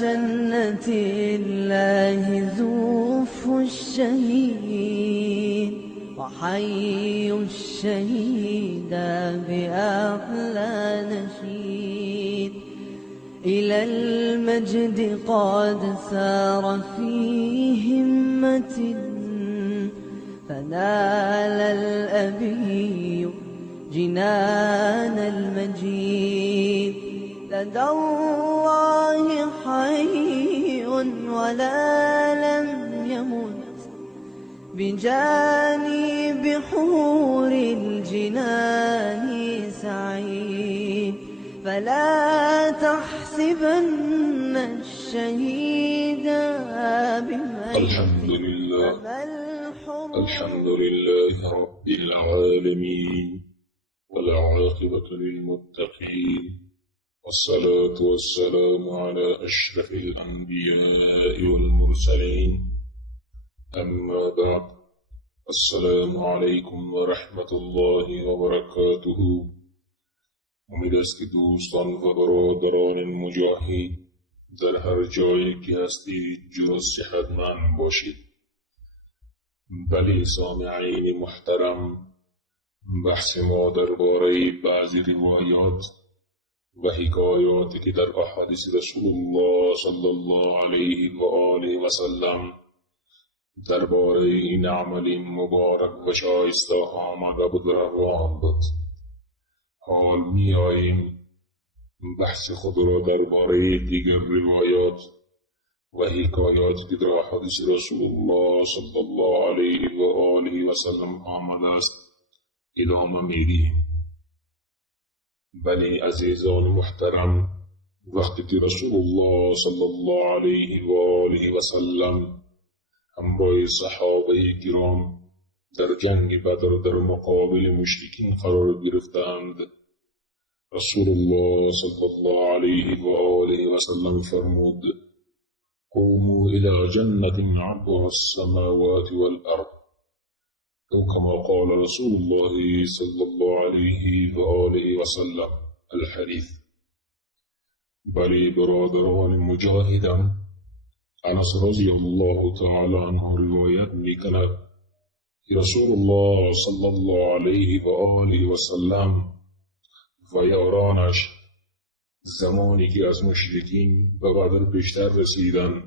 جنة الله زوف الشهيد وحي الشهيد بأحلى نشيد إلى المجد قد سار في همة فنال الأبي جنان المجيد لدى الله حي ولا لم يمت بجانب حور الجنان سعيد فلا تحسبن الشهيد الحمد لله رب العالمين والعاقبة للمتقين والصلاة والسلام على أشرف الأنبياء والمرسلين أما بعد السلام عليكم ورحمة الله وبركاته. امید است که دوستان و برادران مجاهد در هر جایی که هستید جز صحتمند باشید. بله سامعین محترم، بحث ما درباره بعضی روایات و حکایاتی که در احادیث رسول الله صلی الله علیه و آله و سلم درباره این عمل مبارک و شایسته آمده بود روان بود. حال می آییم بحث خود را درباره دیگر روایات و حکایاتی که در احادیث رسول الله صلی الله علیه و آله و سلم آمده است ادامه میدیم. بلی عزیزان محترم، وقتی که رسول الله صلی الله علیه و آله و سلم همراه صحابه کرام در جنگ بدر در مقابل مشرکین قرار گرفتند، رسول الله صلی الله علیه و آله و سلم فرمود: قوموا الى جنة عرضها السماوات والارض، او كما قال رسول الله صلی الله علیه و آله و سلم الحدیث. بلی برادران مجاهدم، انس رضی الله تعالی عنه روایت میکند که رسول الله صلی الله علیه و آله و سلم و یارانش زمانی که از مشرکین به بدر پیشتر رسیدند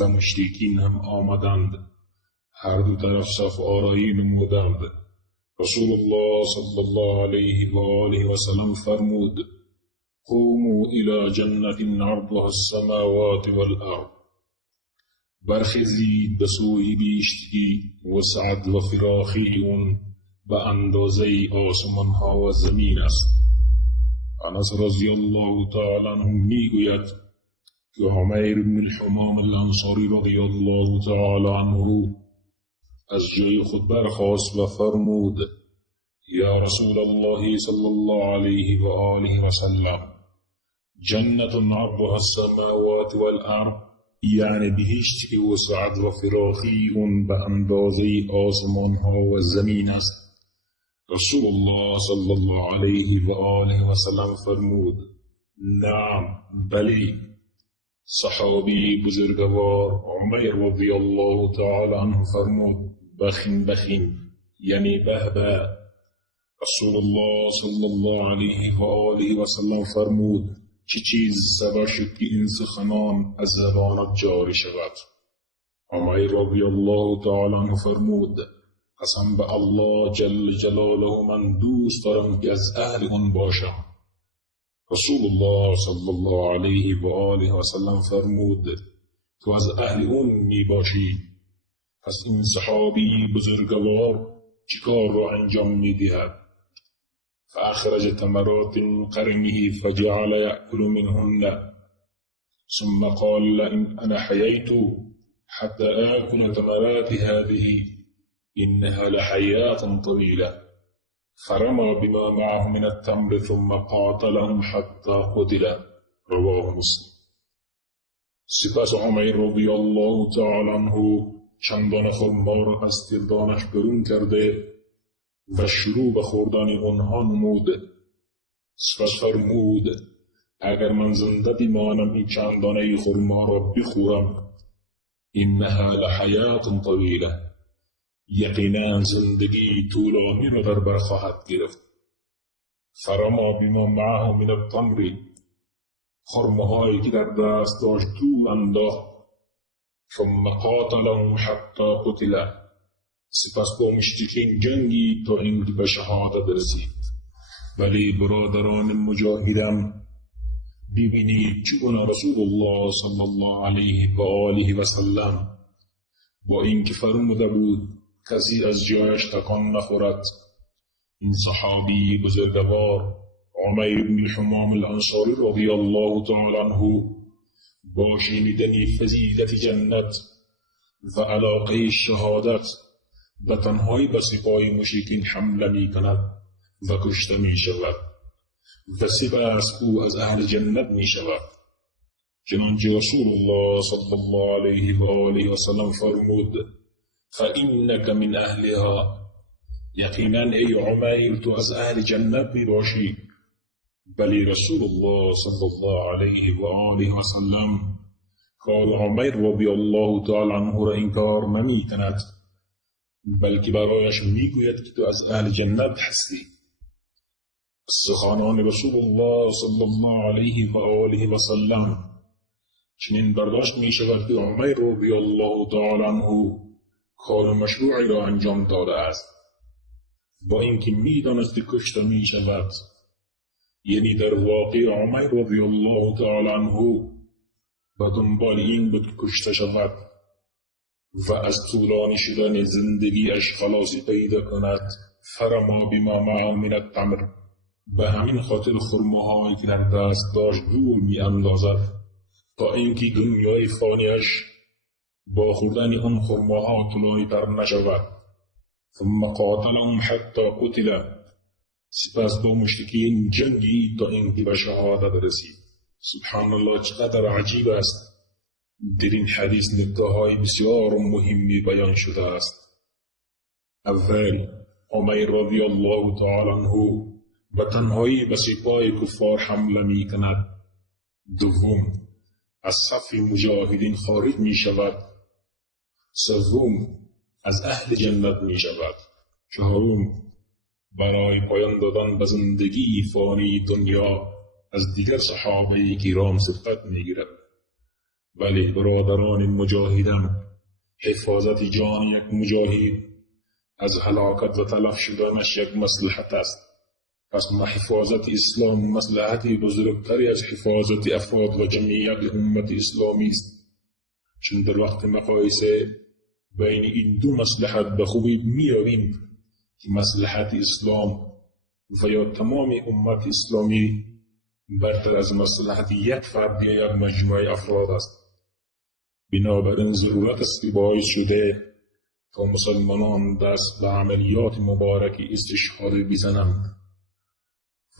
و مشرکین هم آمدند، هر دو طرف صف آرایی نمودند. رسول الله صلی الله علیه و آله و سلم فرمود: قوموا الى جنة عرضها السماوات والارض، برخیزید به سوی بیشتی وسعت و فراخی اون به اندازه آسمان ها و زمین است. انس رضی الله تعالی عنه میگوید که عمیر بن الحمام الانصاری رضی الله تعالی عنه از جای خود برخاست و فرمود: یا رسول الله صلی الله علیه و آله و سلم، جنت عرضها السماوات والارض، یعنی بهشتی که وسعت و فراخی اون به اندازه آسمان ها و زمین است. رسول الله صلی الله علیه و آله و سلم فرمود: نعم، بلی. صحابی بزرگوار عمیر رضی الله تعالی عنه فرمود: بخین بخین، یعنی به به. رسول الله صلی الله علیه و آله و سلم فرمود: چه چیز سبب شد که این سخنان از زبانت جاری شود؟ عمیر رضی الله تعالی عنه فرمود: قسم به الله جل جلاله، من دوست دارم که از اهل اون باشم. رسول الله صلی الله علیه و آله و سلم فرمود: تو از اهل اون می باشی. پس این صحابی بزرگوار چیکار را انجام می دهد؟ فأخرج تمرات من قرنه فجعل يأكل منهن، ثم قال: لئن أنا حييت حتى آكل تمرات هذه إنها لحياة طويلة. فرمى بما معه من التمر ثم قاتلهم حتى قتل. رواه مسلم. سپس عمیر رضی الله تعالی عنه چندان خرما را از دندانش برون کرده و شروع به خوردن آنها نمود. سپس فرمود: اگر من زنده بمانم این چند دانه خرما را بخورم، انها لحیات طویله، یقینا زندگی طولانی را در بر خواهد گرفت. فرما بما معه من التمر، خرمهایی که در دست داشت دور انداخت. ثم قاتلهم حتی قتل، سپس با مشرکین جنگی تا اینکه به شهادت رسید. ولی برادران مجاهدم، ببینید چگونه رسول الله صلی الله علیه و آله و سلم با اینکه فرموده بود کسی از جایش تکان نخورد، این صحابی بزرگوار عمیر بن الحمام الانصاری رضی الله تعالی عنه با شنیدن فضیلت جنت و علاقه شهادت به تنهایی به سپاه مشرکین حمله می کند و کشته می شود و سپس او از اهل جنت می شود. چنانچه رسول الله صلی الله علیه و آله و سلم فرمود فإنک من اهلها، یقینا ای عمیر تو از اهل جنت می باشی. بلی رسول الله صلی الله علیه و آله و سلم قال عمیر رضی الله تعالی عنه را انکار نمی کند، بلکه برایش می گوید که تو از اهل جنت هستی. سخنان رسول الله صلی الله علیه و آله و سلم چنین برداشت می شود که عمیر رضی الله تعالی عنه کار مشروعی را انجام داده است، با اینکه می دانست کشته می شود. یعنی در واقع عمیر رضی الله تعالی عنه به دنبال این بود کشته شود و از طولانی شدن زندگیش خلاصی پیدا کند. فرما بما معه من التمر، به همین خاطر خرماهایی که در دست داشت دور می اندازد تا اینکه دنیای فانیش با خوردن آن خرماها طولانی تر نشود. ثم قاتلهم حتی قتل، سپس با مشرکین جنگی تا اینکه به شهادت رسید. سبحان الله، چقدر عجیب است. در این حدیث نکته‌های بسیار مهمی بیان شده است. اول، عمیر رضی الله تعالی عنه به تنهایی به سپاه کفار حمله می کند. دوم، از صف مجاهدین خارج می شود. سوم، از اهل جنت می شود. چهارم، برای پایان دادن به زندگی فانی دنیا از دیگر صحابه کرام سبقت می گیرد. ولی برادران مجاهدم، حفاظت جان یک مجاهد از هلاکت و تلف شدنش یک مصلحت است. پس حفاظت اسلام مصلحتی بزرگتری از حفاظت افراد و جمعیت امت اسلامی است، چون در وقت مقایسه بین این دو مصلحت به خوبی می‌یابیم که مصلحت اسلام و یا تمام امت اسلامی برتر از مصلحت یک فرد یا یک مجموعه افراد است. بنابراین ضرورت است که باعث شده تا مسلمانان دست به عملیات مبارک استشهاد بزنند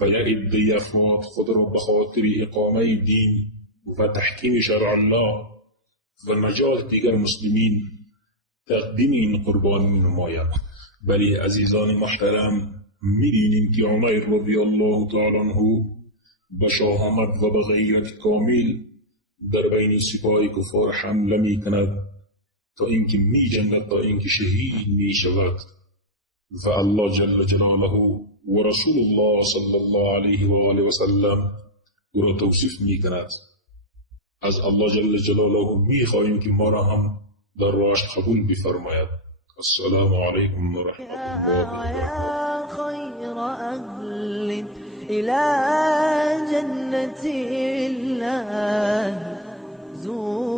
و یک عده افراد خود را به خاطر اقامه دین و تحکیم شرع الله و نجات دیگر مسلمین تقدیم این قربانی نماید. بلی عزیزان محترم، می‌بینیم که عمیر رضی الله تعالی عنه به شهامت و به غیرت کامل در بین سپاه کفار حمله می کند تا اینکه می جنگد تا اینکه شهید می شود و الله جل جلاله و رسول الله صلی الله علیه و آله و سلم او را توصیف می کند. از الله جل جلاله می خواهیم که ما را هم در راهش قبول بفرماید. السلام علیکم و رحمت الله. يا خير أهل إلى جنة الله زور